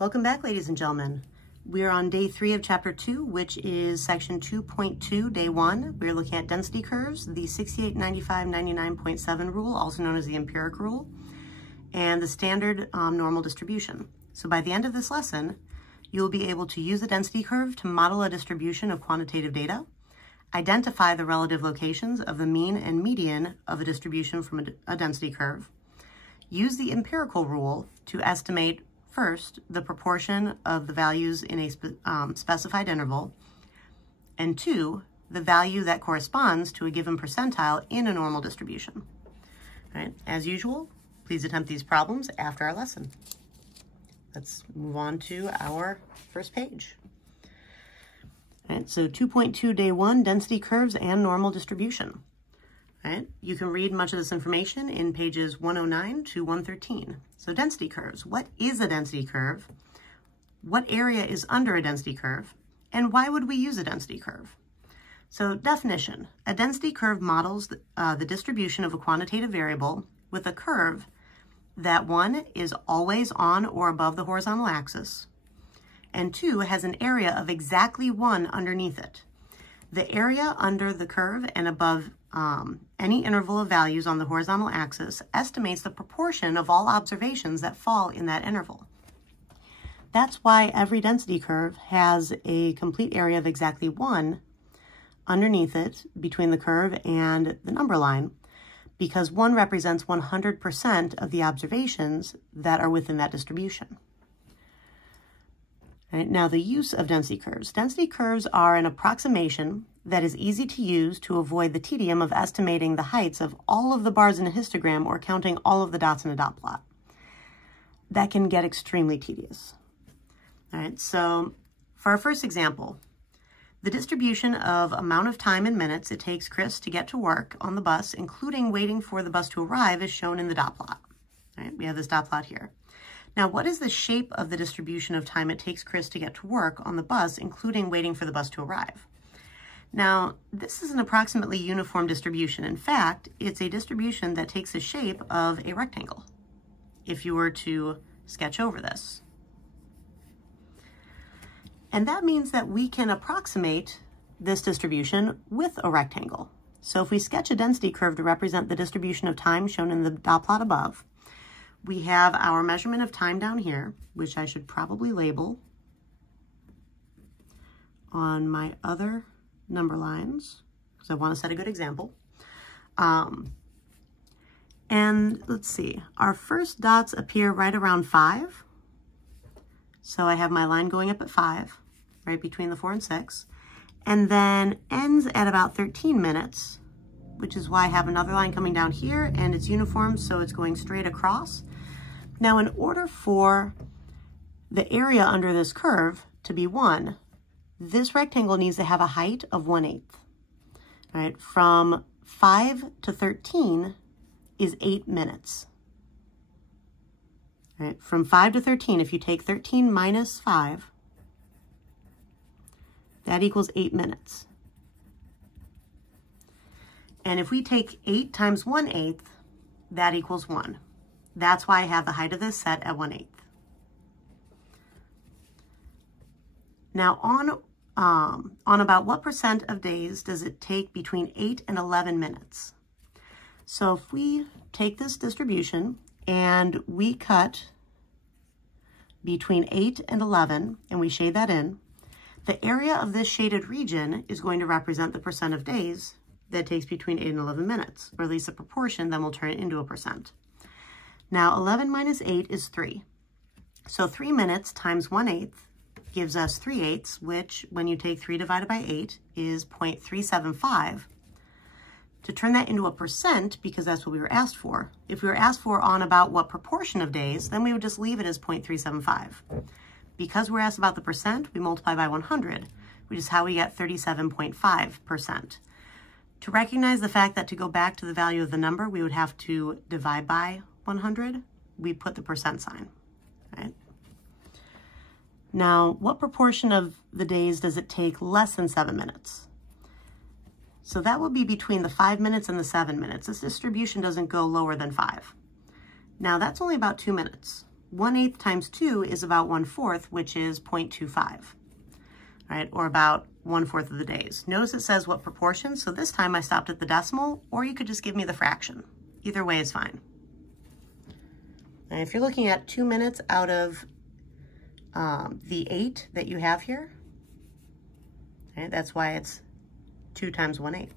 Welcome back, ladies and gentlemen. We are on day 3 of chapter 2, which is section 2.2, day 1. We're looking at density curves, the 68, 95, 99.7 rule, also known as the empirical rule, and the standard normal distribution. So by the end of this lesson, you'll be able to use a density curve to model a distribution of quantitative data, identify the relative locations of the mean and median of a distribution from a density curve, use the empirical rule to estimate first, the proportion of the values in a specified interval, and 2, the value that corresponds to a given percentile in a normal distribution. All right, as usual, please attempt these problems after our lesson. Let's move on to our first page. All right, so 2.2, day 1, density curves and normal distribution. All right, you can read much of this information in pages 109 to 113. So density curves. What is a density curve? What area is under a density curve? And why would we use a density curve? So definition. A density curve models the distribution of a quantitative variable with a curve that 1 is always on or above the horizontal axis, and 2 has an area of exactly 1 underneath it. The area under the curve and above any interval of values on the horizontal axis estimates the proportion of all observations that fall in that interval. That's why every density curve has a complete area of exactly 1 underneath it between the curve and the number line, because 1 represents 100% of the observations that are within that distribution. Right, now, the use of density curves. Density curves are an approximation that is easy to use to avoid the tedium of estimating the heights of all of the bars in a histogram or counting all of the dots in a dot plot. That can get extremely tedious. All right, so for our first example, the distribution of amount of time in minutes it takes Chris to get to work on the bus, including waiting for the bus to arrive, is shown in the dot plot. All right, we have this dot plot here. Now, what is the shape of the distribution of time it takes Chris to get to work on the bus, including waiting for the bus to arrive? Now, this is an approximately uniform distribution. In fact, it's a distribution that takes the shape of a rectangle, if you were to sketch over this. And that means that we can approximate this distribution with a rectangle. So if we sketch a density curve to represent the distribution of time shown in the dot plot above, we have our measurement of time down here, which I should probably label on my other number lines, because I want to set a good example. And let's see, our first dots appear right around 5. So I have my line going up at 5, right between the 4 and 6, and then ends at about 13 minutes, which is why I have another line coming down here, and it's uniform, so it's going straight across. Now, in order for the area under this curve to be 1, this rectangle needs to have a height of 1/8. All right, from 5 to 13 is 8 minutes. All right, from 5 to 13, if you take 13 minus 5, that equals 8 minutes. And if we take 8 times 1/8, that equals 1. That's why I have the height of this set at 1/8. Now, on about what percent of days does it take between 8 and 11 minutes? So if we take this distribution and we cut between 8 and 11, and we shade that in, the area of this shaded region is going to represent the percent of days that it takes between 8 and 11 minutes, or at least a proportion, then we'll turn it into a percent. Now, 11 minus 8 is 3. So 3 minutes times 1/8 gives us 3/8, which, when you take 3 divided by 8, is 0.375. To turn that into a percent, because that's what we were asked for, if we were asked for on about what proportion of days, then we would just leave it as 0.375. Because we're asked about the percent, we multiply by 100, which is how we get 37.5%. To recognize the fact that to go back to the value of the number, we would have to divide by 100, we put the percent sign, right? Now, what proportion of the days does it take less than 7 minutes? So that will be between the 5 minutes and the 7 minutes. This distribution doesn't go lower than 5. Now, that's only about 2 minutes. 1/8 times 2 is about 1/4, which is 0.25, right? Or about 1/4 of the days. Notice it says what proportion, so this time I stopped at the decimal, or you could just give me the fraction. Either way is fine. And if you're looking at 2 minutes out of the 8 that you have here, right, that's why it's 2 times 1/8.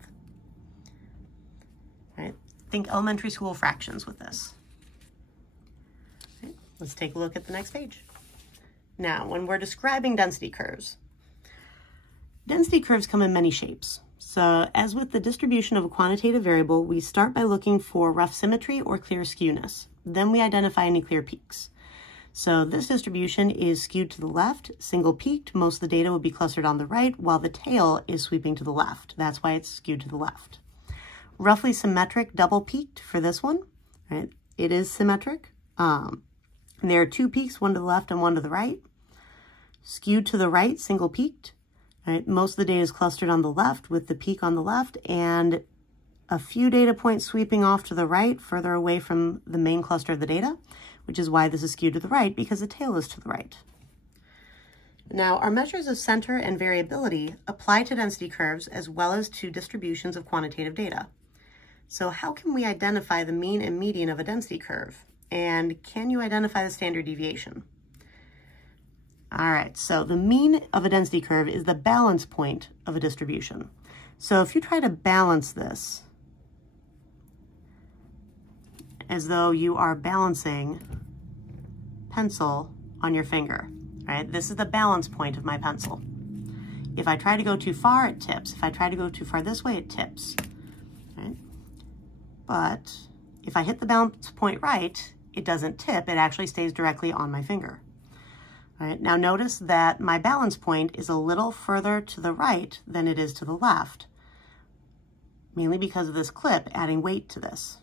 Right? Think elementary school fractions with this. Right? Let's take a look at the next page. Now, when we're describing density curves come in many shapes. So as with the distribution of a quantitative variable, we start by looking for rough symmetry or clear skewness. Then we identify any clear peaks. So this distribution is skewed to the left, single peaked. Most of the data will be clustered on the right, while the tail is sweeping to the left. That's why it's skewed to the left. Roughly symmetric, double peaked for this one, right? It is symmetric. And there are 2 peaks, one to the left and one to the right. Skewed to the right, single peaked. Right? Most of the data is clustered on the left with the peak on the left and a few data points sweeping off to the right, further away from the main cluster of the data, which is why this is skewed to the right, because the tail is to the right. Now, our measures of center and variability apply to density curves as well as to distributions of quantitative data. So how can we identify the mean and median of a density curve? And can you identify the standard deviation? All right, so the mean of a density curve is the balance point of a distribution. So if you try to balance this as though you are balancing pencil on your finger, right? This is the balance point of my pencil. If I try to go too far, it tips. If I try to go too far this way, it tips, right? But if I hit the balance point right, it doesn't tip, it actually stays directly on my finger. All right, now notice that my balance point is a little further to the right than it is to the left, mainly because of this clip adding weight to this.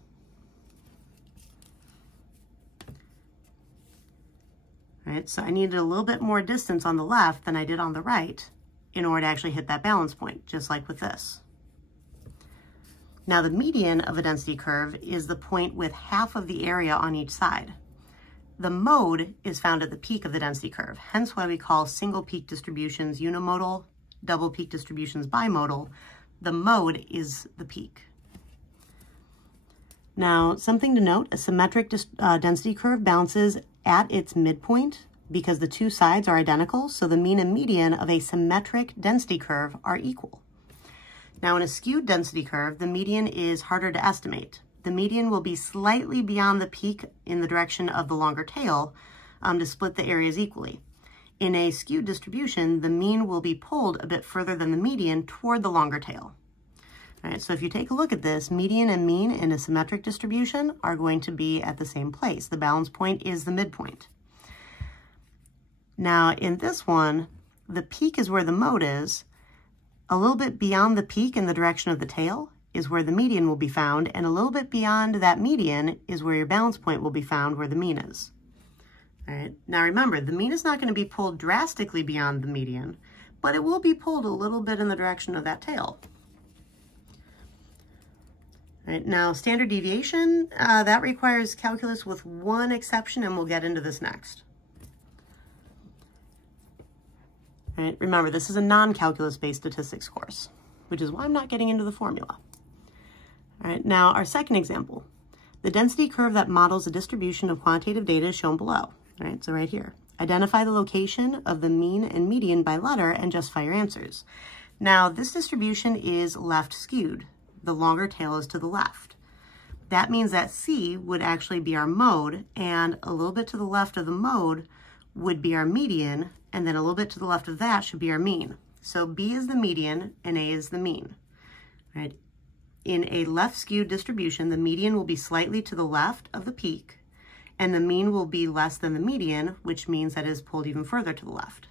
All right, so I needed a little bit more distance on the left than I did on the right in order to actually hit that balance point, just like with this. Now the median of a density curve is the point with half of the area on each side. The mode is found at the peak of the density curve, hence why we call single peak distributions unimodal, double peak distributions bimodal. The mode is the peak. Now, something to note, a symmetric density curve balances at its midpoint because the two sides are identical, so the mean and median of a symmetric density curve are equal. Now, in a skewed density curve, the median is harder to estimate. The median will be slightly beyond the peak in the direction of the longer tail to split the areas equally. In a skewed distribution, the mean will be pulled a bit further than the median toward the longer tail. All right, so if you take a look at this, median and mean in a symmetric distribution are going to be at the same place. The balance point is the midpoint. Now, in this one, the peak is where the mode is. A little bit beyond the peak in the direction of the tail is where the median will be found, and a little bit beyond that median is where your balance point will be found, where the mean is. All right, now remember, the mean is not going to be pulled drastically beyond the median, but it will be pulled a little bit in the direction of that tail. All right, now standard deviation, that requires calculus with one exception, and we'll get into this next. All right, remember, this is a non-calculus-based statistics course, which is why I'm not getting into the formula. All right, now our second example. The density curve that models the distribution of quantitative data is shown below. All right, so right here. Identify the location of the mean and median by letter and justify your answers. Now, this distribution is left skewed. The longer tail is to the left. That means that C would actually be our mode, and a little bit to the left of the mode would be our median, and then a little bit to the left of that should be our mean. So B is the median and A is the mean. All right. In a left skewed distribution, the median will be slightly to the left of the peak, and the mean will be less than the median, which means that it is pulled even further to the left.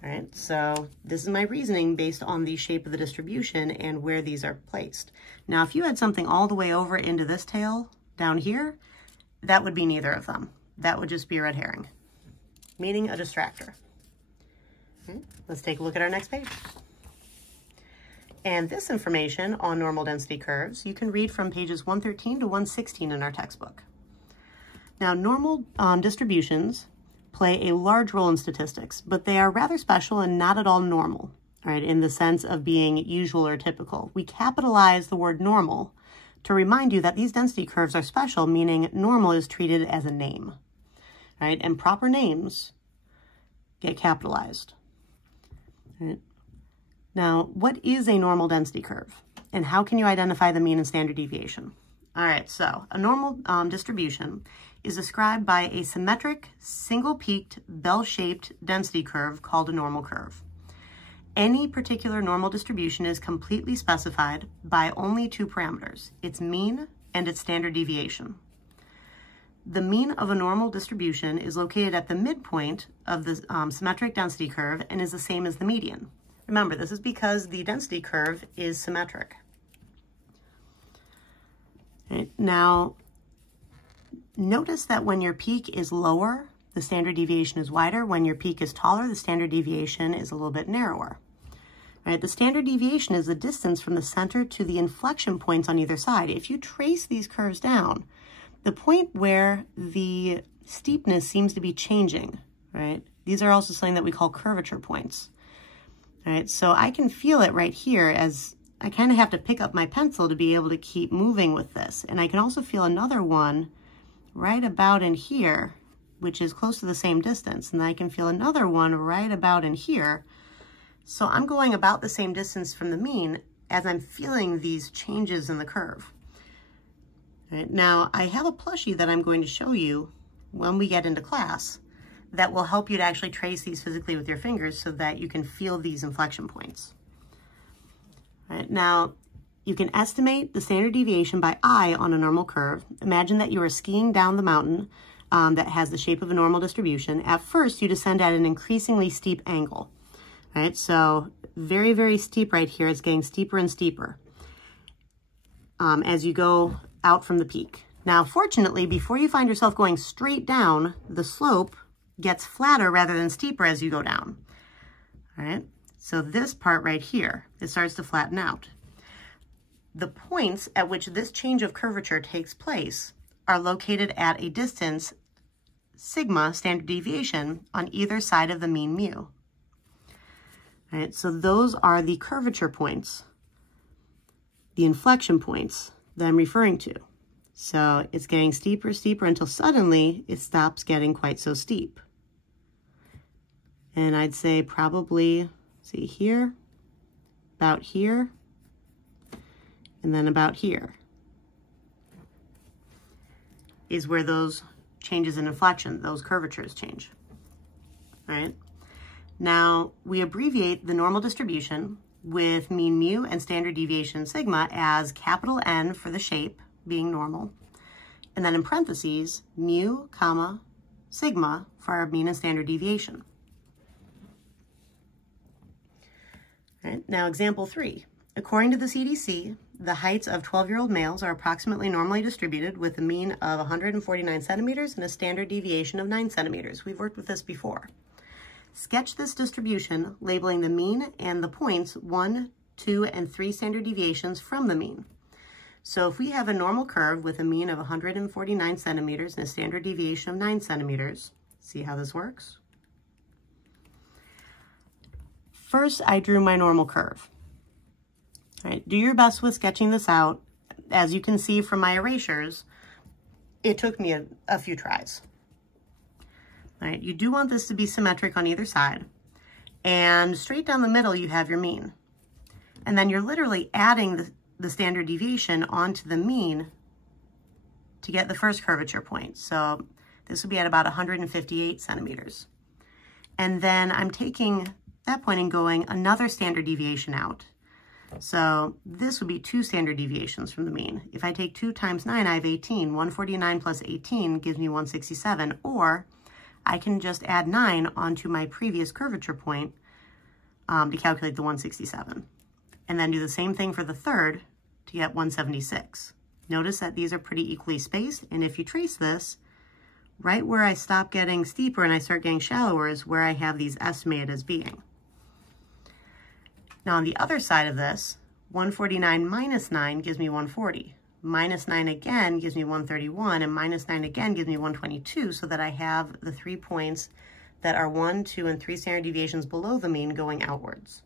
All right, so this is my reasoning based on the shape of the distribution and where these are placed. Now, if you had something all the way over into this tail down here, that would be neither of them. That would just be a red herring, meaning a distractor. Okay, let's take a look at our next page. And this information on normal density curves, you can read from pages 113 to 116 in our textbook. Now, normal distributions play a large role in statistics, but they are rather special and not at all normal, all right, in the sense of being usual or typical. We capitalize the word normal to remind you that these density curves are special, meaning normal is treated as a name, right? And proper names get capitalized. Right? Now, what is a normal density curve? And how can you identify the mean and standard deviation? All right, so a normal distribution is described by a symmetric, single-peaked, bell-shaped density curve called a normal curve. Any particular normal distribution is completely specified by only two parameters, its mean and its standard deviation. The mean of a normal distribution is located at the midpoint of the symmetric density curve and is the same as the median. Remember, this is because the density curve is symmetric. Right. Now, notice that when your peak is lower, the standard deviation is wider. When your peak is taller, the standard deviation is a little bit narrower. Right? The standard deviation is the distance from the center to the inflection points on either side. If you trace these curves down, the point where the steepness seems to be changing, right? These are also something that we call curvature points. All right, so I can feel it right here as I kind of have to pick up my pencil to be able to keep moving with this. And I can also feel another one right about in here, which is close to the same distance. And I can feel another one right about in here. So I'm going about the same distance from the mean as I'm feeling these changes in the curve. All right, now, I have a plushie that I'm going to show you when we get into class that will help you to actually trace these physically with your fingers so that you can feel these inflection points. Right, now, you can estimate the standard deviation by eye on a normal curve. Imagine that you are skiing down the mountain that has the shape of a normal distribution. At first, you descend at an increasingly steep angle. Right, so very, very steep right here. It's getting steeper and steeper as you go out from the peak. Now, fortunately, before you find yourself going straight down, the slope gets flatter rather than steeper as you go down. All right. So this part right here, it starts to flatten out. The points at which this change of curvature takes place are located at a distance, sigma, standard deviation, on either side of the mean mu. All right, so those are the curvature points, the inflection points that I'm referring to. So it's getting steeper, steeper until suddenly it stops getting quite so steep. And I'd say probably, see here, about here, and then about here is where those changes in inflection, those curvatures change, right? Now, we abbreviate the normal distribution with mean mu and standard deviation sigma as capital N for the shape being normal, and then in parentheses, mu, comma, sigma for our mean and standard deviation. Right, now, example 3. According to the CDC, the heights of 12-year-old males are approximately normally distributed with a mean of 149 centimeters and a standard deviation of 9 centimeters. We've worked with this before. Sketch this distribution, labeling the mean and the points 1, 2, and 3 standard deviations from the mean. So if we have a normal curve with a mean of 149 centimeters and a standard deviation of 9 centimeters, see how this works? First, I drew my normal curve. All right, do your best with sketching this out. As you can see from my erasures, it took me a few tries. All right, you do want this to be symmetric on either side. And straight down the middle, you have your mean. And then you're literally adding the standard deviation onto the mean to get the first curvature point. So this would be at about 158 centimeters. And then I'm taking that point and going another standard deviation out. So this would be 2 standard deviations from the mean. If I take 2 times 9, I have 18. 149 plus 18 gives me 167. Or I can just add 9 onto my previous curvature point to calculate the 167. And then do the same thing for the third to get 176. Notice that these are pretty equally spaced. And if you trace this, right where I stop getting steeper and I start getting shallower is where I have these estimated as being. Now on the other side of this, 149 minus 9 gives me 140. minus 9 again gives me 131, and minus 9 again gives me 122, so that I have the 3 points that are 1, 2, and 3 standard deviations below the mean going outwards.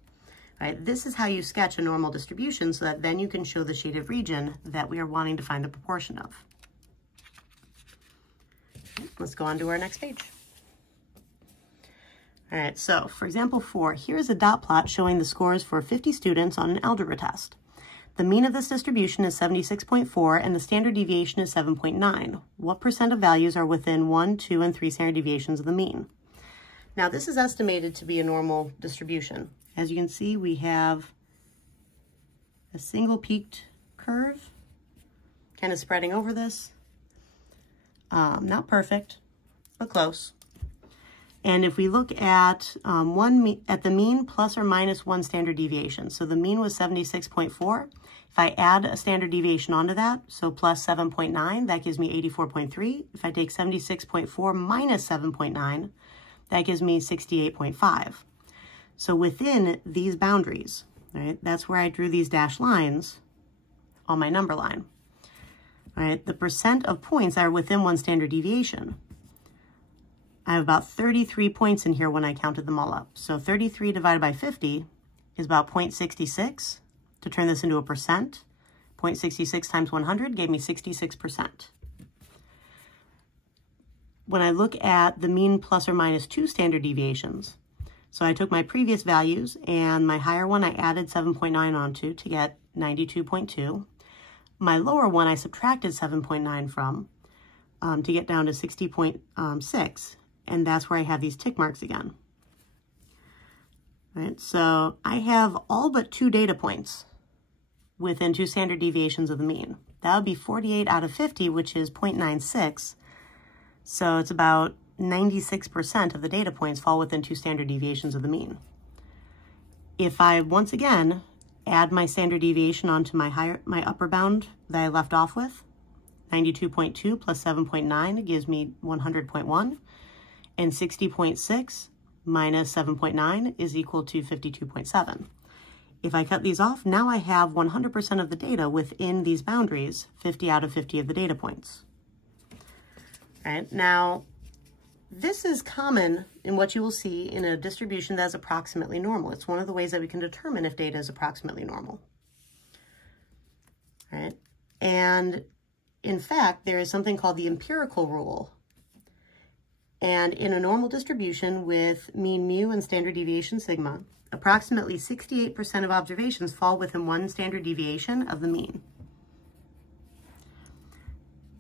All right, this is how you sketch a normal distribution so that then you can show the shaded region that we are wanting to find the proportion of. Let's go on to our next page. All right, so for example 4, here's a dot plot showing the scores for 50 students on an algebra test. The mean of this distribution is 76.4 and the standard deviation is 7.9. What percent of values are within 1, 2, and 3 standard deviations of the mean? Now this is estimated to be a normal distribution. As you can see, we have a single peaked curve kind of spreading over this. Not perfect, but close. And if we look at the mean plus or minus 1 standard deviation, so the mean was 76.4. If I add a standard deviation onto that, so plus 7.9, that gives me 84.3. If I take 76.4 minus 7.9, that gives me 68.5. So within these boundaries, right, that's where I drew these dashed lines on my number line. All right, the percent of points that are within 1 standard deviation. I have about 33 points in here when I counted them all up. So 33 divided by 50 is about 0.66. To turn this into a percent, 0.66 times 100 gave me 66%. When I look at the mean plus or minus 2 standard deviations, so I took my previous values and my higher one I added 7.9 onto to get 92.2. My lower one I subtracted 7.9 from to get down to 60.6. And that's where I have these tick marks again. Right, so I have all but 2 data points within 2 standard deviations of the mean. That would be 48 out of 50, which is 0.96. So it's about 96% of the data points fall within 2 standard deviations of the mean. If I, once again, add my standard deviation onto my upper bound that I left off with, 92.2 plus 7.9 gives me 100.1. And 60.6 minus 7.9 is equal to 52.7. If I cut these off, now I have 100% of the data within these boundaries, 50 out of 50 of the data points. All right, now this is common in what you will see in a distribution that is approximately normal. It's one of the ways that we can determine if data is approximately normal. All right, and in fact, there is something called the empirical rule. And in a normal distribution with mean mu and standard deviation sigma, approximately 68% of observations fall within 1 standard deviation of the mean.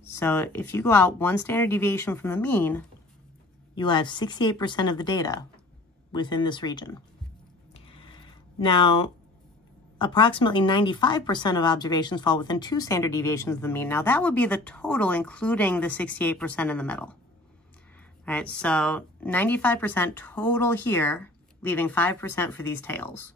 So if you go out 1 standard deviation from the mean, you'll have 68% of the data within this region. Now, approximately 95% of observations fall within 2 standard deviations of the mean. Now that would be the total, including the 68% in the middle. All right, so 95% total here, leaving 5% for these tails.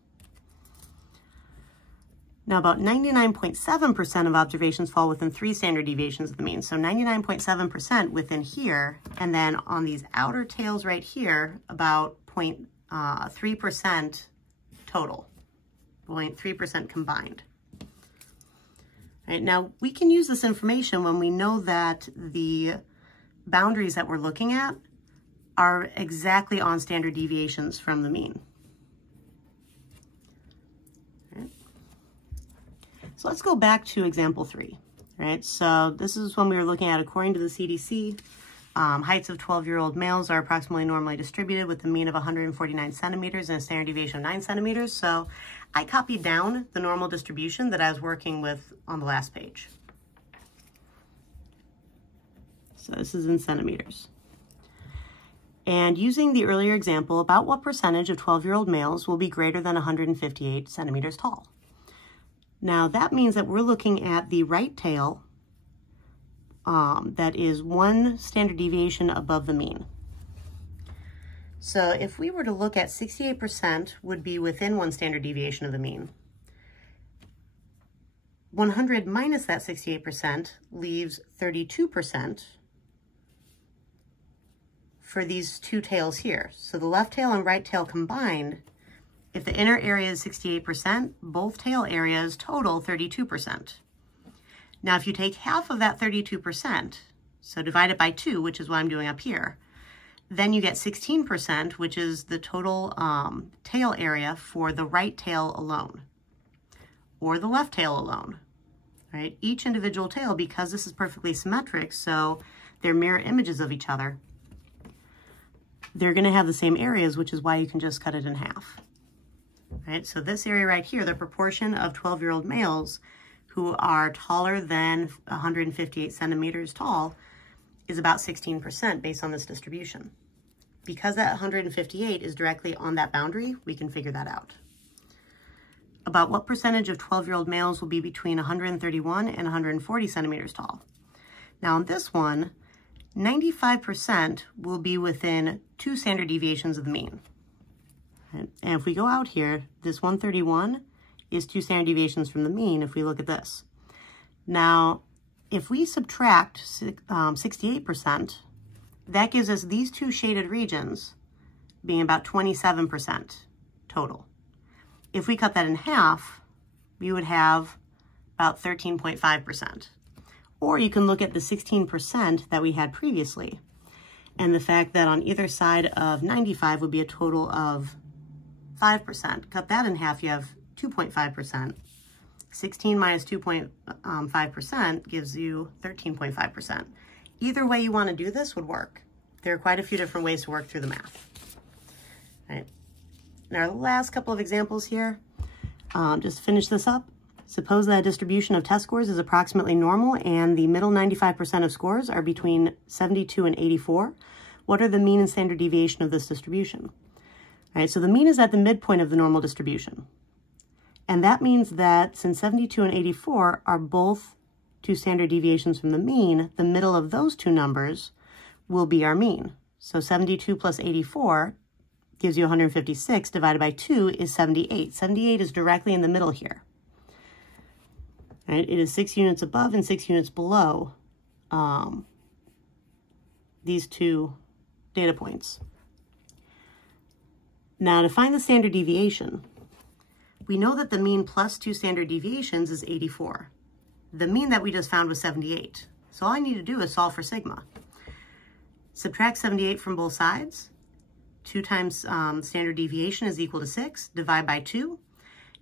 Now about 99.7% of observations fall within 3 standard deviations of the mean. So 99.7% within here, and then on these outer tails right here, about 0.3% total, 0.3% combined. All right, now we can use this information when we know that the boundaries that we're looking at are exactly on standard deviations from the mean. Right. So let's go back to example 3. Right, so this is when we were looking at, according to the CDC, heights of 12-year-old males are approximately normally distributed with a mean of 149 centimeters and a standard deviation of 9 centimeters. So I copied down the normal distribution that I was working with on the last page. So this is in centimeters. And using the earlier example, about what percentage of 12-year-old males will be greater than 158 centimeters tall? Now that means that we're looking at the right tail that is 1 standard deviation above the mean. So if we were to look at 68% would be within 1 standard deviation of the mean. 100 minus that 68% leaves 32%. For these 2 tails here. So the left tail and right tail combined, if the inner area is 68%, both tail areas total 32%. Now, if you take half of that 32%, so divide it by 2, which is what I'm doing up here, then you get 16%, which is the total tail area for the right tail alone, or the left tail alone, right? Each individual tail, because this is perfectly symmetric, so they're mirror images of each other, they're going to have the same areas, which is why you can just cut it in half, right? So this area right here, the proportion of 12-year-old males who are taller than 158 centimeters tall is about 16% based on this distribution. Because that 158 is directly on that boundary, we can figure that out. About what percentage of 12-year-old males will be between 131 and 140 centimeters tall? Now on this one, 95% will be within 2 standard deviations of the mean. And if we go out here, this 131 is 2 standard deviations from the mean if we look at this. Now, if we subtract 68%, that gives us these 2 shaded regions being about 27% total. If we cut that in half, we would have about 13.5%. Or you can look at the 16% that we had previously, and the fact that on either side of 95 would be a total of 5%. Cut that in half, you have 2.5%. 16 minus 2.5% gives you 13.5%. Either way you want to do this would work. There are quite a few different ways to work through the math. All right. Now, our last couple of examples here, just to finish this up. Suppose that a distribution of test scores is approximately normal and the middle 95% of scores are between 72 and 84. What are the mean and standard deviation of this distribution? All right, so the mean is at the midpoint of the normal distribution. And that means that since 72 and 84 are both 2 standard deviations from the mean, the middle of those 2 numbers will be our mean. So 72 plus 84 gives you 156, divided by 2 is 78. 78 is directly in the middle here. Right? It is 6 units above and 6 units below these 2 data points. Now, to find the standard deviation, we know that the mean plus 2 standard deviations is 84. The mean that we just found was 78. So all I need to do is solve for sigma. Subtract 78 from both sides. 2 times standard deviation is equal to 6. Divide by 2.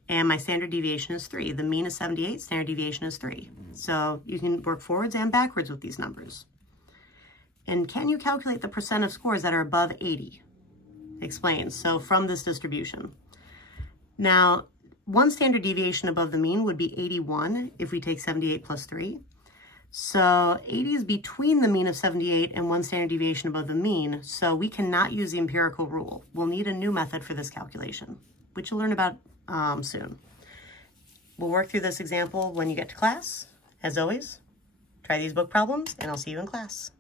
And my standard deviation is 3. The mean is 78, standard deviation is 3. So you can work forwards and backwards with these numbers. And can you calculate the percent of scores that are above 80? Explains. So from this distribution. Now, 1 standard deviation above the mean would be 81 if we take 78 plus 3. So 80 is between the mean of 78 and 1 standard deviation above the mean. So we cannot use the empirical rule. We'll need a new method for this calculation, which you'll learn about soon. We'll work through this example when you get to class. As always, try these book problems, and I'll see you in class.